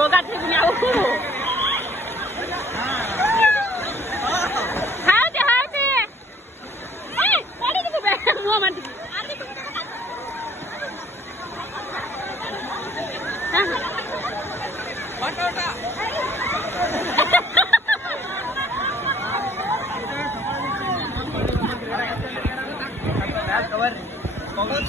होगा ठीक नहीं आओ हाउ दे ए पड़ी को बे मुंह मत हां कवर मोबाइल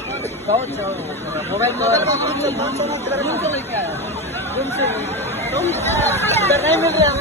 तुम इधर नहीं मिल रहे हम।